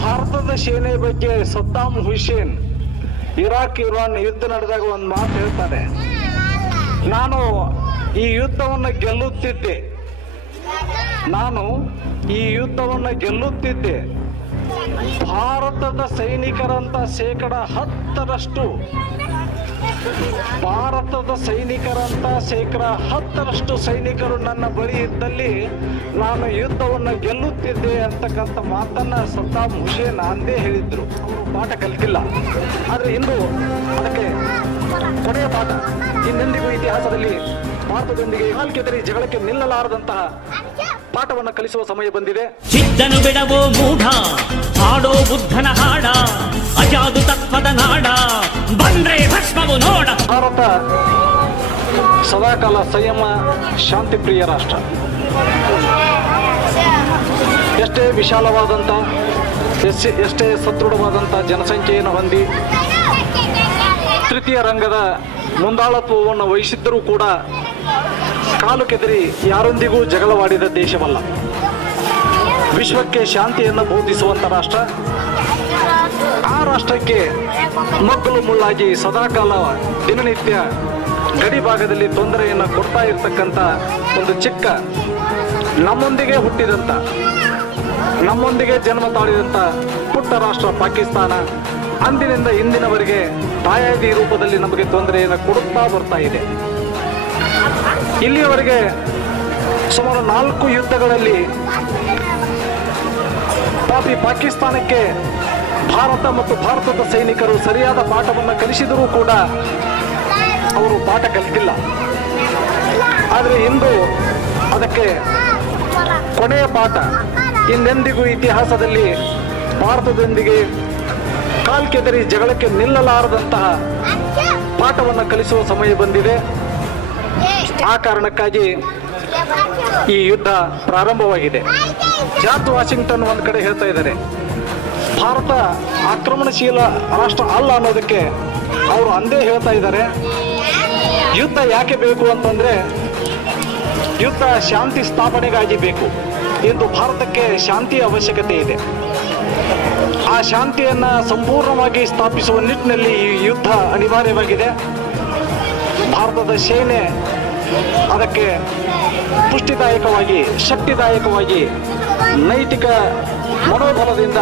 ಭಾರತದ ಸೇನೆ ಬಗ್ಗೆ ಸದ್ದಾಮ್ ಹುಸೇನ್, ಇರಾಕ್ ಇರಾನ್ ಯುದ್ಧ ನಡೆದಾಗ ಒಂದು ಮಾತು ಹೇಳ್ತಾರೆ ನಾನು ಈ ಯುದ್ಧವನ್ನು ಗೆಲ್ಲುತ್ತಿದ್ದೆ. ನಾನು ಈ ಯುದ್ಧವನ್ನು ಗೆಲ್ಲುತ್ತಿದ್ದೆ. ಭಾರತದ ಸೈನಿಕರಂತ ಶೇಕಡ ಹತ್ತರಷ್ಟು ಭಾರತದ ಸೈನಿಕರಂತ ಶೇಕಡ ಹತ್ತರಷ್ಟು ಸೈನಿಕರು ನನ್ನ ಬಳಿ ಇದ್ದಲ್ಲಿ ನಾನು ಯುದ್ಧವನ್ನು ಗೆಲ್ಲುತ್ತಿದ್ದೆ ಅಂತಕ್ಕಂಥ ಮಾತನ್ನ ಸದ್ದಾಮ್ ಹುಸೇನ್ ಅಂದೇ ಹೇಳಿದ್ರು. ಅವರು ಪಾಠ ಕಲಿತಿಲ್ಲ. ಆದರೆ ಇಂದು ಅದಕ್ಕೆ ಕೊನೆಯ ಪಾಠ. ಇನ್ನೆಂದಿಗೂ ಇತಿಹಾಸದಲ್ಲಿ ಭಾರತದೊಂದಿಗೆ ಹಾಲ್ಕೆದರಿ ಜಗಳಕ್ಕೆ ನಿಲ್ಲಲಾರದಂತಹ ಪಾಠವನ್ನು ಕಲಿಸುವ ಸಮಯ ಬಂದಿದೆ. ಚಿತ್ತನು ಬಿಡವೋ ಮೂಢ, ಹಾಡೋ ಬುದ್ಧನ ಹಾಡ, ಅಜಾದು ತತ್ವದ ನೋಡ. ಭಾರತ ಸದಾಕಾಲ ಸಂಯಮ, ಶಾಂತಿಪ್ರಿಯ ರಾಷ್ಟ್ರ. ಎಷ್ಟೇ ವಿಶಾಲವಾದಂಥ ಎಷ್ಟೇ ಎಷ್ಟೇ ಸದೃಢವಾದಂಥ ಜನಸಂಖ್ಯೆಯನ್ನು ಹೊಂದಿ, ತೃತೀಯ ರಂಗದ ಮುಂದಾಳತ್ವವನ್ನು ವಹಿಸಿದ್ದರೂ ಕೂಡ ಕಾಲು ಕೆದರಿ ಯಾರೊಂದಿಗೂ ಜಗಳವಾಡಿದ ದೇಶವಲ್ಲ. ವಿಶ್ವಕ್ಕೆ ಶಾಂತಿಯನ್ನು ಬೋಧಿಸುವಂಥ ರಾಷ್ಟ್ರ? ಆ ರಾಷ್ಟ್ರಕ್ಕೆ ಮಕ್ಕಳು ಮುಳ್ಳಾಗಿ ಸದಾಕಾಲ ದಿನನಿತ್ಯ ಗಡಿ ಭಾಗದಲ್ಲಿ ತೊಂದರೆಯನ್ನು ಕೊಡ್ತಾ ಇರ್ತಕ್ಕಂಥ ಒಂದು ಚಿಕ್ಕ ನಮ್ಮೊಂದಿಗೆ ಹುಟ್ಟಿದಂಥ ನಮ್ಮೊಂದಿಗೆ ಜನ್ಮ ತಾಳಿದಂಥ ಪುಟ್ಟ ರಾಷ್ಟ್ರ ಪಾಕಿಸ್ತಾನ ಅಂದಿನಿಂದ ಇಂದಿನವರೆಗೆ ತಾಯಾದಿ ರೂಪದಲ್ಲಿ ನಮಗೆ ತೊಂದರೆಯನ್ನು ಕೊಡುತ್ತಾ ಬರ್ತಾ ಇದೆ. ಇಲ್ಲಿಯವರೆಗೆ ಸುಮಾರು ನಾಲ್ಕು ಯುದ್ಧಗಳಲ್ಲಿ ಪಾಪಿ ಪಾಕಿಸ್ತಾನಕ್ಕೆ ಭಾರತ ಮತ್ತು ಭಾರತದ ಸೈನಿಕರು ಸರಿಯಾದ ಪಾಠವನ್ನು ಕಲಿಸಿದರೂ ಕೂಡ ಅವರು ಪಾಠ ಕಲಿತಿಲ್ಲ. ಆದರೆ ಇಂದು ಅದಕ್ಕೆ ಕೊನೆಯ ಪಾಠ. ಇನ್ನೆಂದಿಗೂ ಇತಿಹಾಸದಲ್ಲಿ ಭಾರತದೊಂದಿಗೆ ಕಾಲ್ಕೆದರಿ ಜಗಳಕ್ಕೆ ನಿಲ್ಲಲಾರದಂತಹ ಪಾಠವನ್ನು ಕಲಿಸುವ ಸಮಯ ಬಂದಿದೆ. ಆ ಕಾರಣಕ್ಕಾಗಿ ಈ ಯುದ್ಧ ಪ್ರಾರಂಭವಾಗಿದೆ. ಜಾರ್ಜ್ ವಾಷಿಂಗ್ಟನ್ ಒಂದು ಕಡೆ ಹೇಳ್ತಾ ಇದ್ದಾರೆ. ಭಾರತ ಆಕ್ರಮಣಶೀಲ ರಾಷ್ಟ್ರ ಅಲ್ಲ ಅನ್ನೋದಕ್ಕೆ ಅವರು ಅಂದೇ ಹೇಳ್ತಾ ಇದ್ದಾರೆ. ಯುದ್ಧ ಯಾಕೆ ಬೇಕು ಅಂತಂದ್ರೆ ಯುದ್ಧ ಶಾಂತಿ ಸ್ಥಾಪನೆಗಾಗಿ ಬೇಕು ಇಂದು ಭಾರತಕ್ಕೆ ಶಾಂತಿಯ ಅವಶ್ಯಕತೆ ಇದೆ. ಆ ಶಾಂತಿಯನ್ನ ಸಂಪೂರ್ಣವಾಗಿ ಸ್ಥಾಪಿಸುವ ನಿಟ್ಟಿನಲ್ಲಿ ಈ ಯುದ್ಧ ಅನಿವಾರ್ಯವಾಗಿದೆ. ಭಾರತದ ಸೇನೆ ಅದಕ್ಕೆ ಪುಷ್ಟಿದಾಯಕವಾಗಿ, ಶಕ್ತಿದಾಯಕವಾಗಿ ನೈತಿಕ ಮನೋಬಲದಿಂದ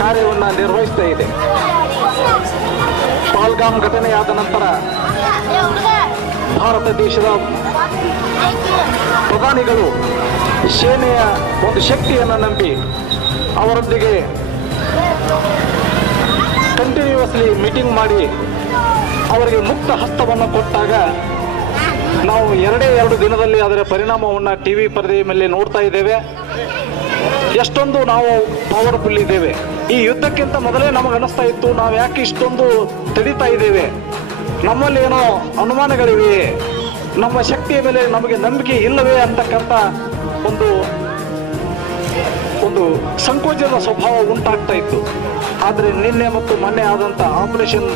ಕಾರ್ಯವನ್ನು ನಿರ್ವಹಿಸ್ತಾ ಇದೆ. ಪಾಲ್ಗಾಮ್ ಘಟನೆಯಾದ ನಂತರ ಭಾರತ ದೇಶದ ಪ್ರಧಾನಿಗಳು ಸೇನೆಯ ಒಂದು ಶಕ್ತಿಯನ್ನು ನಂಬಿ ಅವರೊಂದಿಗೆ ಕಂಟಿನ್ಯೂಸ್ಲಿ ಮೀಟಿಂಗ್ ಮಾಡಿ ಅವರಿಗೆ ಮುಕ್ತ ಹಸ್ತವನ್ನು ಕೊಟ್ಟಾಗ ನಾವು ಎರಡೇ ಎರಡು ದಿನದಲ್ಲಿ ಅದರ ಪರಿಣಾಮವನ್ನು ಟಿ ವಿ ಪರದೆಯ ಮೇಲೆ ನೋಡ್ತಾ ಇದ್ದೇವೆ. ಎಷ್ಟೊಂದು ನಾವು ಪವರ್ಫುಲ್ ಇದ್ದೇವೆ. ಈ ಯುದ್ಧಕ್ಕಿಂತ ಮೊದಲೇ ನಮಗೆ ಅನಿಸ್ತಾ ಇತ್ತು, ನಾವು ಯಾಕೆ ಇಷ್ಟೊಂದು ತಡಿತಾ ಇದ್ದೇವೆ? ನಮ್ಮಲ್ಲಿ ಏನೋ ಅನುಮಾನಗಳಿವೆ. ನಮ್ಮ ಶಕ್ತಿಯ ಮೇಲೆ ನಮಗೆ ನಂಬಿಕೆ ಇಲ್ಲವೇ ಅಂತಕ್ಕಂಥ ಒಂದು ಒಂದು ಸಂಕೋಚದ ಸ್ವಭಾವ ಉಂಟಾಗ್ತಾ ಇತ್ತು. ಆದರೆ ನಿನ್ನೆ ಮತ್ತು ಮೊನ್ನೆ ಆದಂಥ ಆಪರೇಷನ್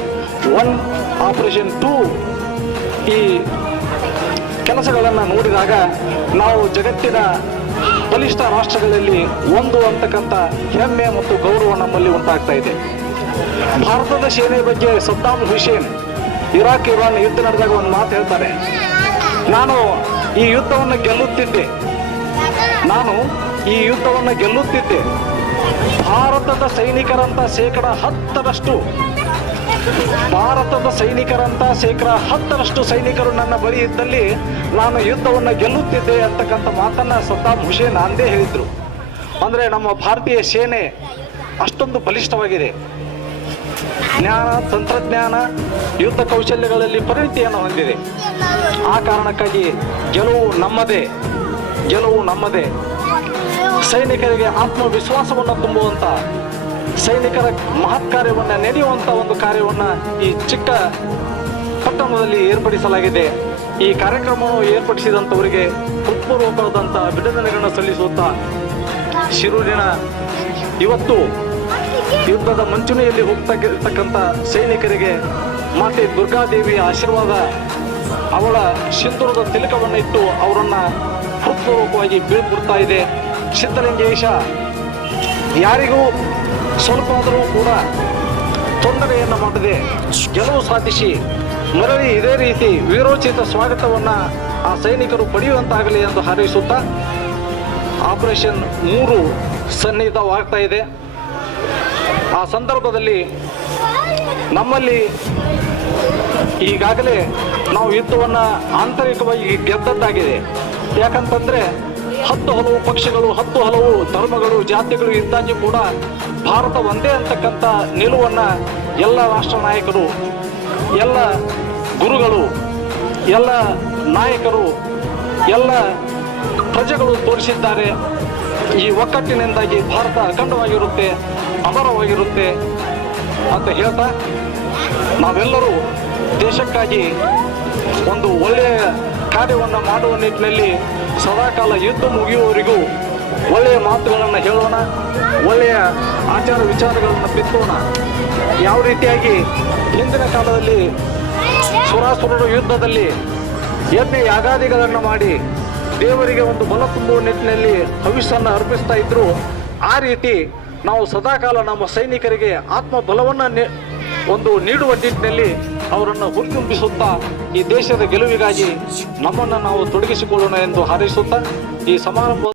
ಒನ್ ಆಪರೇಷನ್ ಟೂ ಈ ಕೆಲಸಗಳನ್ನು ನೋಡಿದಾಗ ನಾವು ಜಗತ್ತಿನ ಬಲಿಷ್ಠ ರಾಷ್ಟ್ರಗಳಲ್ಲಿ ಒಂದು ಅಂತಕ್ಕಂಥ ಹೆಮ್ಮೆ ಮತ್ತು ಗೌರವ ನಮ್ಮಲ್ಲಿ ಉಂಟಾಗ್ತಾ ಇದೆ. ಭಾರತದ ಸೇನೆ ಬಗ್ಗೆ ಸದ್ದಾಮ್ ಹುಸೇನ್ ಇರಾಕ್, ಇರಾನ್ ಯುದ್ಧ ನಡೆದಾಗ ಒಂದು ಮಾತು ಹೇಳ್ತಾರೆ. ನಾನು ಈ ಯುದ್ಧವನ್ನು ಗೆಲ್ಲುತ್ತಿದ್ದೆ. ನಾನು ಈ ಯುದ್ಧವನ್ನು ಗೆಲ್ಲುತ್ತಿದ್ದೆ. ಭಾರತದ ಸೈನಿಕರಂತ ಶೇಕಡ ಹತ್ತರಷ್ಟು ಭಾರತದ ಸೈನಿಕರಂತ ಶೇಕಡ ಹತ್ತರಷ್ಟು ಸೈನಿಕರು ನನ್ನ ಬಳಿ ಇದ್ದಲ್ಲಿ ನಾನು ಯುದ್ಧವನ್ನು ಗೆಲ್ಲುತ್ತಿದ್ದೆ ಅಂತಕ್ಕಂಥ ಮಾತನ್ನ ಸದ್ದಾಂ ಹುಸೇನ್ ಅಂದೇ ಹೇಳಿದ್ರು. ಅಂದ್ರೆ ನಮ್ಮ ಭಾರತೀಯ ಸೇನೆ ಅಷ್ಟೊಂದು ಬಲಿಷ್ಠವಾಗಿದೆ. ಜ್ಞಾನ, ತಂತ್ರಜ್ಞಾನ, ಯುದ್ಧ ಕೌಶಲ್ಯಗಳಲ್ಲಿ ಪರಿಣಿತಿಯನ್ನು ಹೊಂದಿದೆ. ಆ ಕಾರಣಕ್ಕಾಗಿ ಗೆಲುವು ನಮ್ಮದೇ ಗೆಲುವು ನಮ್ಮದೇ. ಸೈನಿಕರಿಗೆ ಆತ್ಮವಿಶ್ವಾಸವನ್ನು ತುಂಬುವಂತ ಸೈನಿಕರ ಮಹತ್ ಕಾರ್ಯವನ್ನು ನಡೆಯುವಂತ ಒಂದು ಕಾರ್ಯವನ್ನ ಈ ಚಿಕ್ಕ ಪಟ್ಟಣದಲ್ಲಿ ಏರ್ಪಡಿಸಲಾಗಿದೆ. ಈ ಕಾರ್ಯಕ್ರಮವನ್ನು ಏರ್ಪಡಿಸಿದಂಥವರಿಗೆ ಹೃತ್ಪೂರ್ವಕವಾದಂಥ ಅಭಿನಂದನೆಗಳನ್ನು ಸಲ್ಲಿಸುತ್ತಾ ಶಿರೂರಿನ ಇವತ್ತು ಯುದ್ಧದ ಮಂಚೂಣಿಯಲ್ಲಿ ಹೋಗ್ತಾ ಇರ್ತಕ್ಕಂಥ ಸೈನಿಕರಿಗೆ ಮಾತೆ ದುರ್ಗಾದೇವಿಯ ಆಶೀರ್ವಾದ, ಅವಳ ಸಿಂಧೂರದ ತಿಲಕವನ್ನು ಇಟ್ಟು ಅವರನ್ನ ಹೃತ್ಪೂರ್ವಕವಾಗಿ ಬೀಳ್ಕೊಡ್ತಾ ಇದೆ. ಸಿದ್ಧಲಿಂಗೇಶ, ಯಾರಿಗೂ ಸ್ವಲ್ಪ ಆದರೂ ಕೂಡ ತೊಂದರೆಯನ್ನು ಮಾಡದೆ. ಗೆಲುವು ಸಾಧಿಸಿ ಮರಳಿ ಇದೇ ರೀತಿ ವೀರೋಚಿತ ಸ್ವಾಗತವನ್ನು ಆ ಸೈನಿಕರು ಪಡೆಯುವಂತಾಗಲಿ ಎಂದು ಹಾರೈಸುತ್ತಾ ಆಪರೇಷನ್ ಮೂರು ಸನ್ನಿಹಿತವಾಗ್ತಾ ಇದೆ. ಆ ಸಂದರ್ಭದಲ್ಲಿ ನಮ್ಮಲ್ಲಿ ಈಗಾಗಲೇ ನಾವು ಯುದ್ಧವನ್ನು ಆಂತರಿಕವಾಗಿ ಗೆದ್ದದ್ದಾಗಿದೆ. ಯಾಕಂತಂದ್ರೆ ಹತ್ತು ಹಲವು ಪಕ್ಷಗಳು, ಹತ್ತು ಹಲವು ಧರ್ಮಗಳು, ಜಾತಿಗಳು ಇದ್ದಾಗ್ಯೂ ಕೂಡ ಭಾರತ ಒಂದೇ ಅಂತಕ್ಕಂಥ ನಿಲುವನ್ನು ಎಲ್ಲ ರಾಷ್ಟ್ರ ನಾಯಕರು, ಎಲ್ಲ ಗುರುಗಳು, ಎಲ್ಲ ನಾಯಕರು, ಎಲ್ಲ ಪ್ರಜೆಗಳು ತೋರಿಸಿದ್ದಾರೆ. ಈ ಒಕ್ಕಟ್ಟಿನಿಂದಾಗಿ ಭಾರತ ಅಖಂಡವಾಗಿರುತ್ತೆ, ಅಮರವಾಗಿರುತ್ತೆ ಅಂತ ಹೇಳ್ತಾ ನಾವೆಲ್ಲರೂ ದೇಶಕ್ಕಾಗಿ ಒಂದು ಒಳ್ಳೆಯ ಕಾರ್ಯವನ್ನು ಮಾಡುವ ನಿಟ್ಟಿನಲ್ಲಿ ಸದಾಕಾಲ ಯುದ್ಧ ಮುಗಿಯುವವರೆಗೂ ಒಳ್ಳೆಯ ಮಾತುಗಳನ್ನು ಹೇಳೋಣ, ಒಳ್ಳೆಯ ಆಚಾರ ವಿಚಾರಗಳನ್ನು ಬಿತ್ತೋಣ. ಯಾವ ರೀತಿಯಾಗಿ ಹಿಂದಿನ ಕಾಲದಲ್ಲಿ ಸುರಾಸುರರ ಯುದ್ಧದಲ್ಲಿ ಎಮ್ಮೆ ಯಾಗಾದಿಗಳನ್ನು ಮಾಡಿ ದೇವರಿಗೆ ಒಂದು ಬಲ ತುಂಬುವ ನಿಟ್ಟಿನಲ್ಲಿ ಹವಿಸ್ಸನ್ನು ಅರ್ಪಿಸ್ತಾ ಇದ್ರು, ಆ ರೀತಿ ನಾವು ಸದಾಕಾಲ ನಮ್ಮ ಸೈನಿಕರಿಗೆ ಆತ್ಮ ಬಲವನ್ನು ಒಂದು ನೀಡುವ ನಿಟ್ಟಿನಲ್ಲಿ ಅವರನ್ನು ಹುರಿದುಂಬಿಸುತ್ತಾ ಈ ದೇಶದ ಗೆಲುವಿಗಾಗಿ ನಮ್ಮನ್ನು ನಾವು ತೊಡಗಿಸಿಕೊಳ್ಳೋಣ ಎಂದು ಹಾರೈಸುತ್ತಾ ಈ ಸಮಾರಂಭ